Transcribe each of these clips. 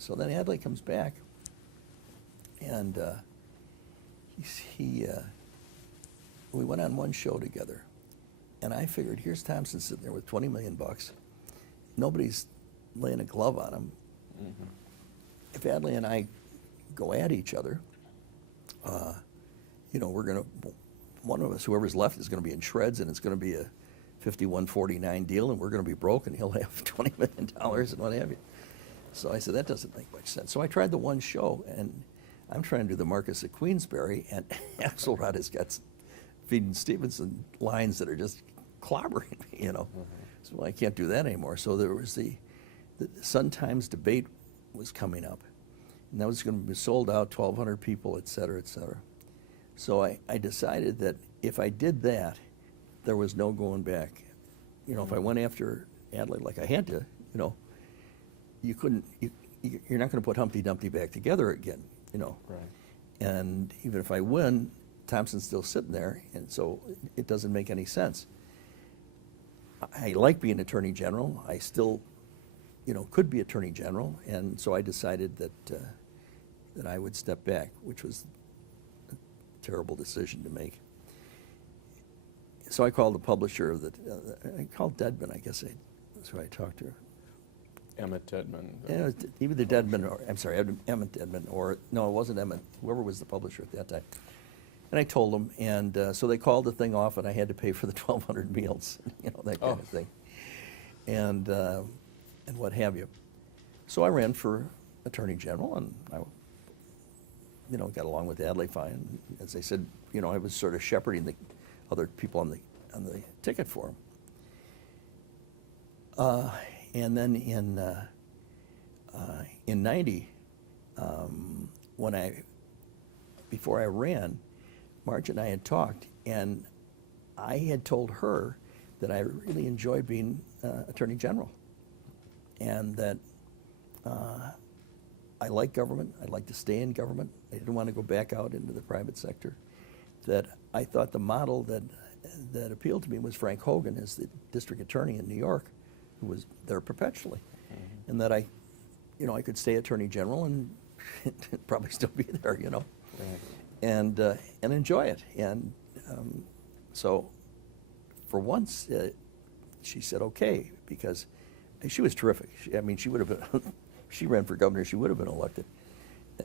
So then Adley comes back, and we went on one show together, and I figured, here's Thompson sitting there with $20 million. Nobody's laying a glove on him. Mm-hmm. If Adley and I go at each other, we're going to, one of us, whoever's left, is going to be in shreds, and it's going to be a 51-49 deal, and we're going to be broke, and he'll have $20 million and what have you. So I said, that doesn't make much sense. So I tried the one show, and I'm trying to do the Marcus of Queensberry, and Axelrod has got feeding Stevenson lines that are just clobbering me, Mm-hmm. So I can't do that anymore. So there was the Sun Times debate was coming up, and that was going to be sold out, 1,200 people, et cetera, et cetera. So I decided that if I did that, there was no going back. If I went after Adley like I had to, you couldn't, you're not going to put Humpty Dumpty back together again, Right. And even if I win, Thompson's still sitting there, and so it doesn't make any sense. I like being Attorney General. I still, could be Attorney General, and so I decided that I would step back, which was a terrible decision to make. So I called the publisher of I called Deadman, I guess that's who I talked to. Emmett Deadman. Yeah, either Deadman or, I'm sorry, Emmett Deadman, or, no, it wasn't Emmett, whoever was the publisher at that time. And I told them, and so they called the thing off, and I had to pay for the 1,200 meals, that kind of thing, and what have you. So I ran for Attorney General, and I, got along with Adley fine. As I said, I was sort of shepherding the other people on the ticket for him. And then in 90, before I ran, Marge and I had talked, and I had told her that I really enjoyed being Attorney General, and that I like government. I'd like to stay in government. I didn't want to go back out into the private sector. That I thought the model that appealed to me was Frank Hogan as the district attorney in New York, who was there perpetually, mm-hmm. and that I could stay Attorney General and probably still be there, Right. and enjoy it. And so, for once, she said okay, because she was terrific. She would have been. She ran for governor. She would have been elected,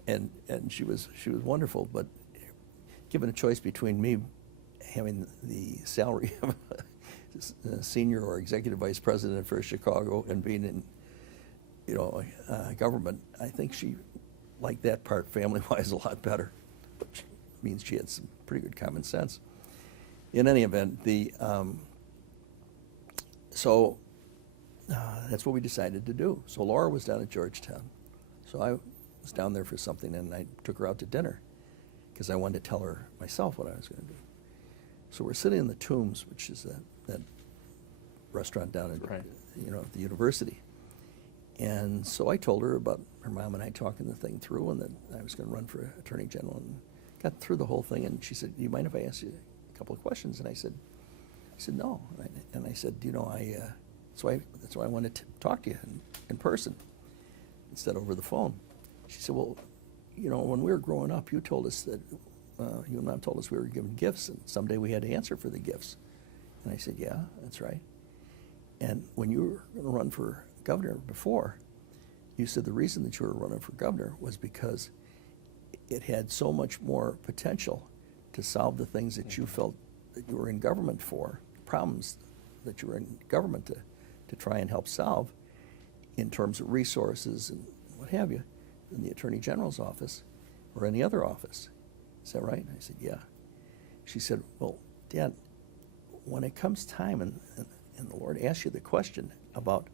and she was wonderful. But given a choice between me having the salary of a senior or executive vice president for Chicago and being in, government, I think she liked that part family-wise a lot better, which means she had some pretty good common sense. In any event, so that's what we decided to do. So Laura was down at Georgetown. So I was down there for something, and I took her out to dinner because I wanted to tell her myself what I was going to do. So we're sitting in the Tombs, which is that restaurant down at Right. At the university. And so I told her about her mom and I talking the thing through, and that I was going to run for Attorney General, and got through the whole thing. And she said, "Do you mind if I ask you a couple of questions?" And I said, "No." And I said, that's why I wanted to talk to you in person instead of over the phone. She said, "Well, when we were growing up, you told us that you and Mom told us we were given gifts, and someday we had to answer for the gifts." And I said, "Yeah, that's right. And when you were going to run for governor before, you said the reason that you were running for governor was because it had so much more potential to solve the things that you felt that you were in government for, problems that you were in government to try and help solve in terms of resources and what have you, in the Attorney General's office or any other office. Is that right?" I said, "Yeah." She said, "Well, Dad, when it comes time and the Lord asks you the question about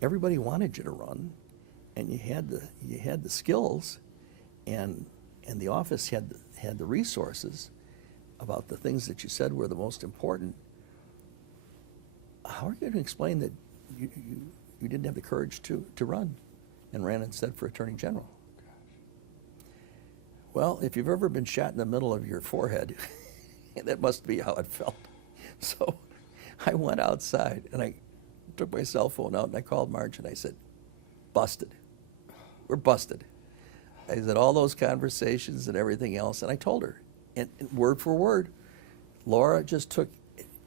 everybody wanted you to run, and you had the skills, and the office had the resources about the things that you said were the most important. How are you going to explain that you didn't have the courage to run and ran instead for Attorney General?" Gosh. Well, if you've ever been shot in the middle of your forehead, that must be how it felt. So I went outside, and I took my cell phone out, and I called Marge, and I said, "Busted." we're busted. I said, all those conversations and everything else, and I told her, and word for word, Laura just took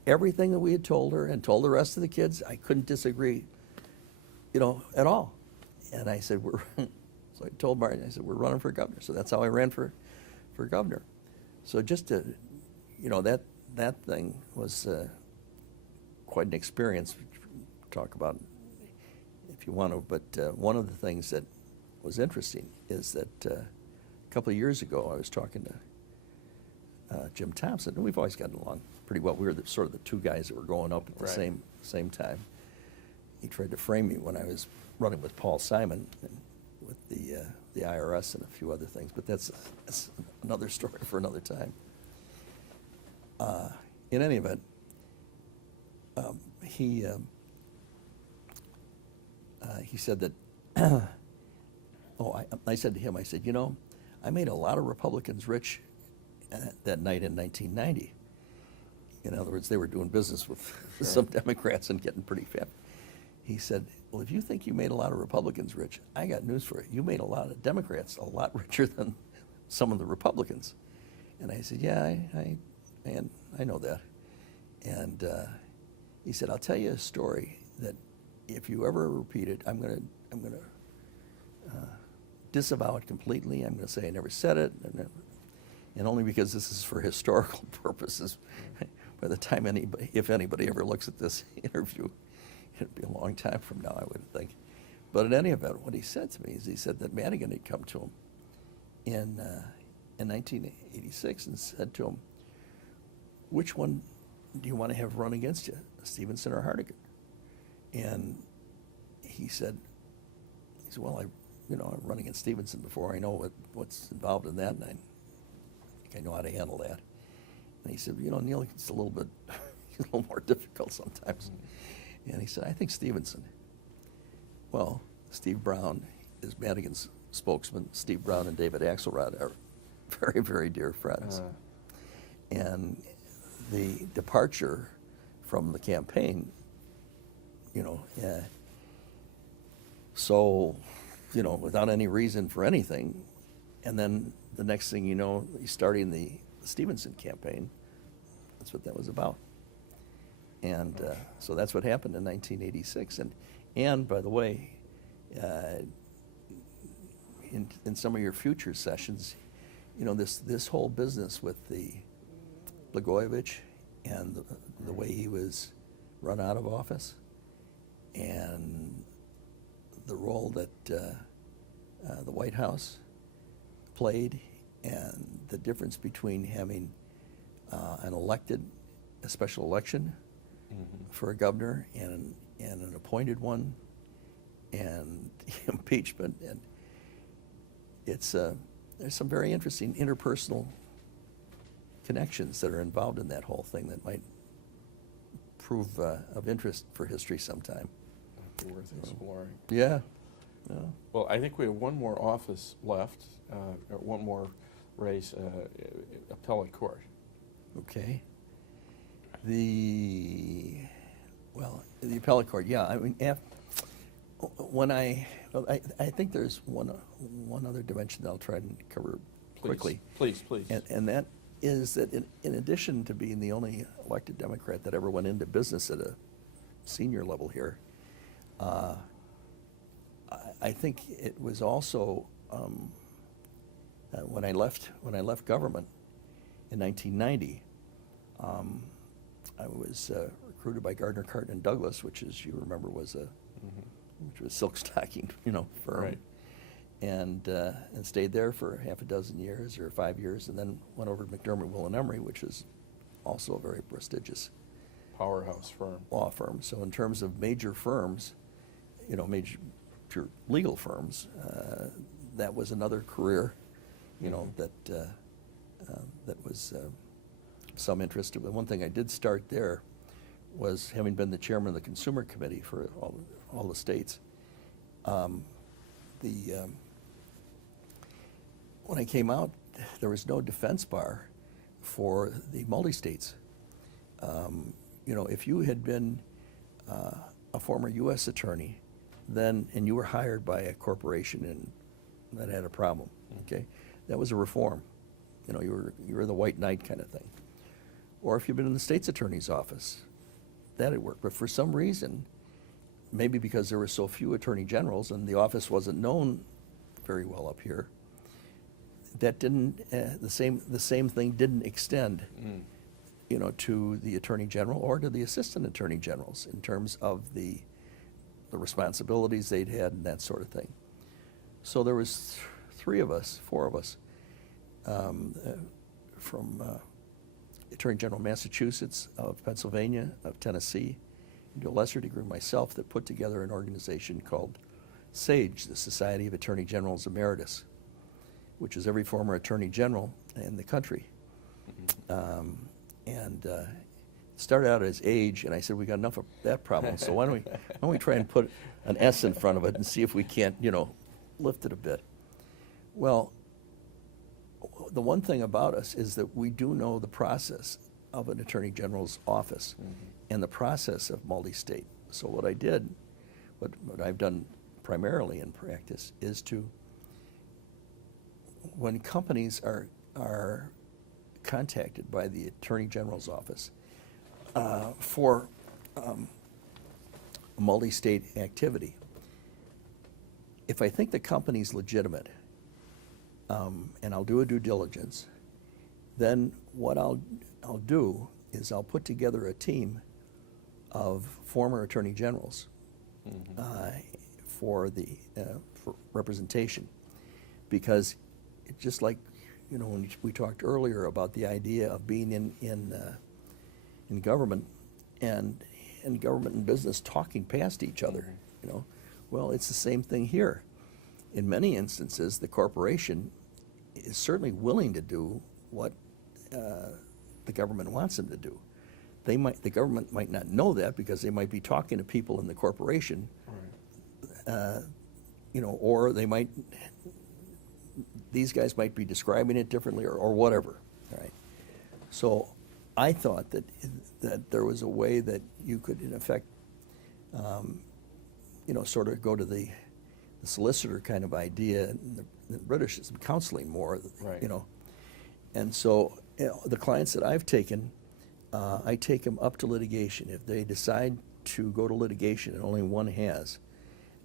everything that we had told her and told the rest of the kids. I couldn't disagree, at all. And I said, so I told Martin, I said, we're running for governor. So that's how I ran for governor. So just to, that thing was quite an experience. Talk about if you want to, but one of the things that was interesting is that a couple of years ago I was talking to Jim Thompson, and we've always gotten along pretty well. We were sort of the two guys that were growing up at the Right. same time. He tried to frame me when I was running with Paul Simon and with the IRS and a few other things, but that's another story for another time. In any event, he said that, I said to him, I said, I made a lot of Republicans rich that night in 1990. In other words, they were doing business with Sure. some Democrats and getting pretty fat. He said, well, if you think you made a lot of Republicans rich, I got news for you. You made a lot of Democrats a lot richer than some of the Republicans. And I said, yeah, I know that. And he said, I'll tell you a story that if you ever repeat it, I'm gonna disavow it completely. I'm gonna say I never said it, and only because this is for historical purposes. By the time if anybody ever looks at this interview, it'd be a long time from now, I would think. But in any event, what he said to me is he said that Madigan had come to him in 1986 and said to him, which one do you want to have run against you, Stevenson or Hartigan? And he said, well, I've run against Stevenson before. I know what's involved in that, and I think I know how to handle that. And he said, Neil, it's a little more difficult sometimes. And he said, I think Stevenson. Well, Steve Brown is Madigan's spokesman. Steve Brown and David Axelrod are very, very dear friends. And the departure from the campaign, so, without any reason for anything, and then the next thing you know, he's starting the Stevenson campaign. That's what that was about. And so that's what happened in 1986. And by the way, in some of your future sessions, this whole business with the Blagojevich and the way he was run out of office, and the role that the White House played, and the difference between having a special election for a governor and an appointed one, and impeachment, and it's there's some very interesting interpersonal connections that are involved in that whole thing that might prove of interest for history sometime. Be worth exploring. Yeah. Well, I think we have one more office left, or one more race, appellate court. Okay. The appellate court, yeah. I mean, I think there's one other dimension that I'll try and cover quickly. Please. And that is that in addition to being the only elected Democrat that ever went into business at a senior level here, I think it was also when I left government in 1990. I was recruited by Gardner Carton and Douglas, which, as you remember, was which was silk stocking, firm, Right. And stayed there for half a dozen years or 5 years, and then went over to McDermott, Will and Emery, which is also a very prestigious Powerhouse firm. law firm. So in terms of major firms, major legal firms, that was another career, that was some interest. But one thing I did start there was, having been the chairman of the Consumer Committee for all the states, when I came out, there was no defense bar for the multi-states. If you had been a former U.S. attorney, and you were hired by a corporation in that had a problem. Okay, that was a reform. You know, you were the white knight kind of thing. Or if you've been in the state's attorney's office, that had worked. But for some reason, maybe because there were so few attorney generals and the office wasn't known very well up here, that didn't the same thing didn't extend, you know, to the attorney general or to the assistant attorney generals in terms of the responsibilities they'd had and that sort of thing. So there was four of us from Attorney General of Massachusetts, of Pennsylvania, of Tennessee, and to a lesser degree myself, that put together an organization called SAGE, the Society of Attorney Generals Emeritus, which is every former attorney general in the country. Started out as age, and I said, we got enough of that problem, so why don't we try and put an S in front of it and see if we can't, you know, lift it a bit. Well, the one thing about us is that we do know the process of an attorney general's office and the process of multi-state. So what I did, what I've done primarily in practice, is to, when companies are contacted by the attorney general's office for a multi-state activity, if I think the company's legitimate, and I'll do a due diligence, then what I'll do is I'll put together a team of former attorney generals for representation, because just like, you know, when we talked earlier about the idea of being in government and government and business talking past each other, you know, well, it's the same thing here. In many instances, the corporation is certainly willing to do what the government wants them to do. The government might not know that because they might be talking to people in the corporation, you know, or these guys might be describing it differently or whatever, right? So I thought that there was a way that you could, in effect, you know, sort of go to the solicitor kind of idea, and the British is counseling more, you know. And so, you know, the clients that I've taken, I take them up to litigation. If they decide to go to litigation and only one has,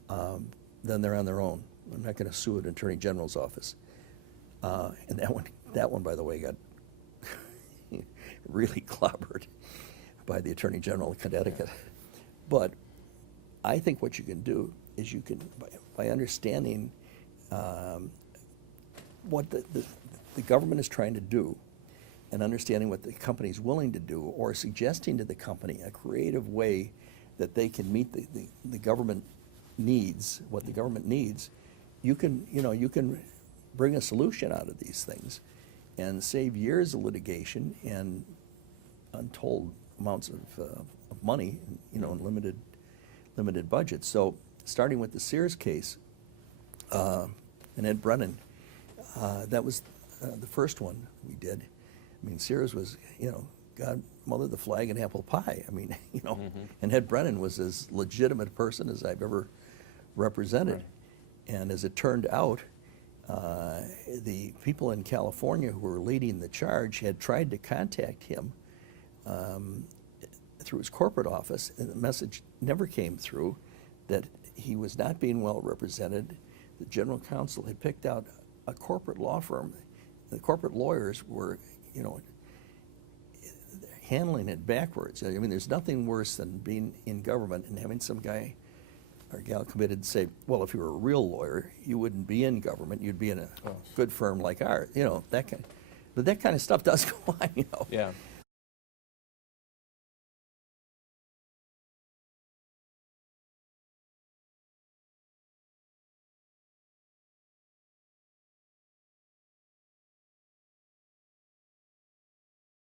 then they're on their own. I'm not going to sue an attorney general's office. And that one, by the way, got really clobbered by the attorney general of Connecticut. But I think what you can do is you can, by understanding what the government is trying to do, and understanding what the company is willing to do, or suggesting to the company a creative way that they can meet the government needs, what the government needs, you can bring a solution out of these things and save years of litigation and untold amounts of money, you know, and limited budgets. So starting with the Sears case and Ed Brennan, that was the first one we did. I mean, Sears was, you know, God, mother the flag and apple pie. I mean, you know, and Ed Brennan was as legitimate a person as I've ever represented. Right. And as it turned out, the people in California who were leading the charge had tried to contact him through his corporate office, and the message never came through that he was not being well represented. The general counsel had picked out a corporate law firm. The corporate lawyers were, you know, handling it backwards. I mean, there's nothing worse than being in government and having some guy or gal committed to say, well, if you were a real lawyer, you wouldn't be in government. You'd be in a good firm like ours, you know, that kind. But that kind of stuff does go on, you know. Yeah.